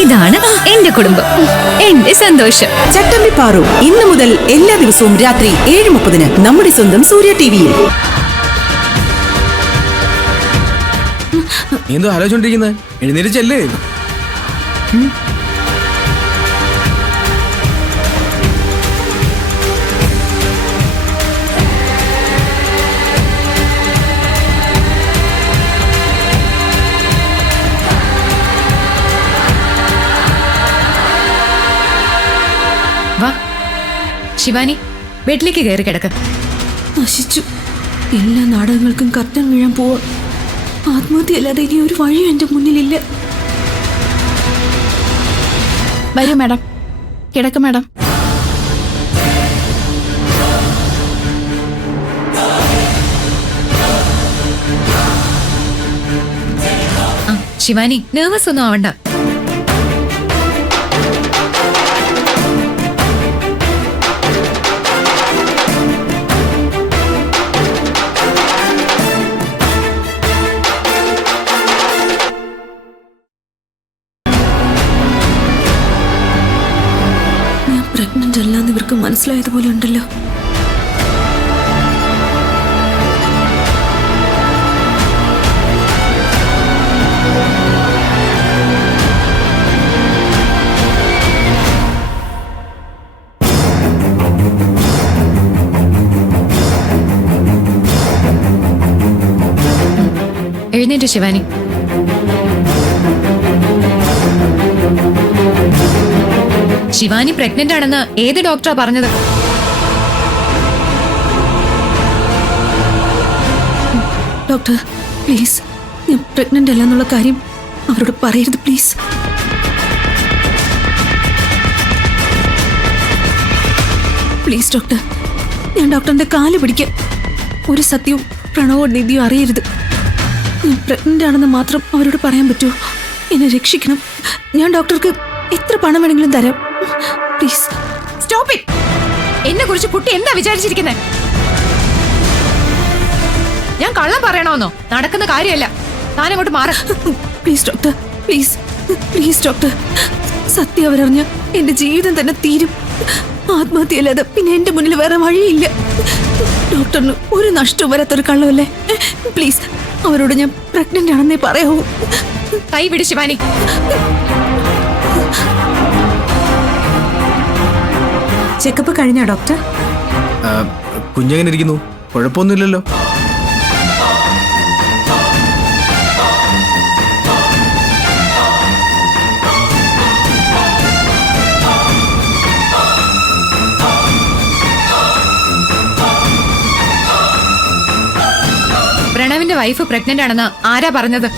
ഇതാണ് എന്റെ കുടുംബം, എന്റെ സന്തോഷം. ചട്ടമ്പി പാറു ഇന്നു മുതൽ എല്ലാ ദിവസവും രാത്രി 7:30 നമ്മുടെ സ്വന്തം സൂര്യ ടിവിയിൽ. എന്തോ ആലോചിച്ചോണ്ടിരിക്കുന്നത്? എഴുന്നേറ്റ് ചെല്ലേ. വാ ശിവാനി, ബെഡിലേക്ക് കയറി കിടക്ക. നശിച്ചു. എല്ലാ നാടകങ്ങൾക്കും കർട്ടൻ വീഴാൻ പോവാ. ആത്മഹത്യയല്ലാതെ ഇനി ഒരു വഴിയും എന്റെ മുന്നിലില്ല. വരൂ മാഡം, കിടക്ക മാഡം. ശിവാനി, നെർവസ് ഒന്നും ആവണ്ട. പ്രഗ്നന്റ് അല്ലാന്ന് ഇവർക്ക് മനസ്സിലായതുപോലെ ഉണ്ടല്ലോ. എഴുന്നേറ്റു ശിവാനി. ശിവാനി പ്രഗ്നന്റ് ആണെന്ന് ഏത് ഡോക്ടറാ പറഞ്ഞത്? ഡോക്ടർ പ്ലീസ്, ഞാൻ പ്രഗ്നന്റ് അല്ല എന്നുള്ള കാര്യം അവരോട് പറയരുത് പ്ലീസ്. പ്ലീസ് ഡോക്ടർ, ഞാൻ ഡോക്ടറിന്റെ കാല് പിടിക്കാം. ഒരു സത്യവും പ്രണവോ നിധിയോ അറിയരുത്. ഞാൻ പ്രഗ്നന്റ് ആണെന്ന് മാത്രം അവരോട് പറയാൻ പറ്റുമോ? എന്നെ രക്ഷിക്കണം. ഞാൻ ഡോക്ടർക്ക് എത്ര പണം വേണമെങ്കിലും തരാം. Please stop it. എന്നെ കുറിച്ച് കുട്ടി എന്താ വിചാരിച്ചിരിക്കുന്നത്? ഞാൻ കള്ളം പറയണമെന്നോ? നടക്കുന്ന കാര്യമല്ല. താനങ്ങോട്ട് മാറ. Please doctor, please please doctor. സത്യം അവരറിഞ്ഞ എന്റെ ജീവിതം തന്നെ തീരും. ആത്മഹത്യയല്ലാതെ പിന്നെ എന്റെ മുന്നിൽ വേറെ വഴിയില്ല. ഡോക്ടറിന് ഒരു നഷ്ടവും വരാത്തൊരു കള്ളമല്ലേ. പ്ലീസ് അവരോട് ഞാൻ പ്രഗ്നന്റ് ആണെന്നേ പറയാവൂ. കൈ വിട് ശിവാനി. ചെക്കപ്പ് കഴിഞ്ഞോ ഡോക്ടർ? കുഞ്ഞെങ്ങനെ ഇരിക്കുന്നു? കുഴപ്പമൊന്നുമില്ലല്ലോ. പ്രണവിന്റെ വൈഫ് പ്രഗ്നന്റ് ആണെന്ന് ആരാ പറഞ്ഞത്?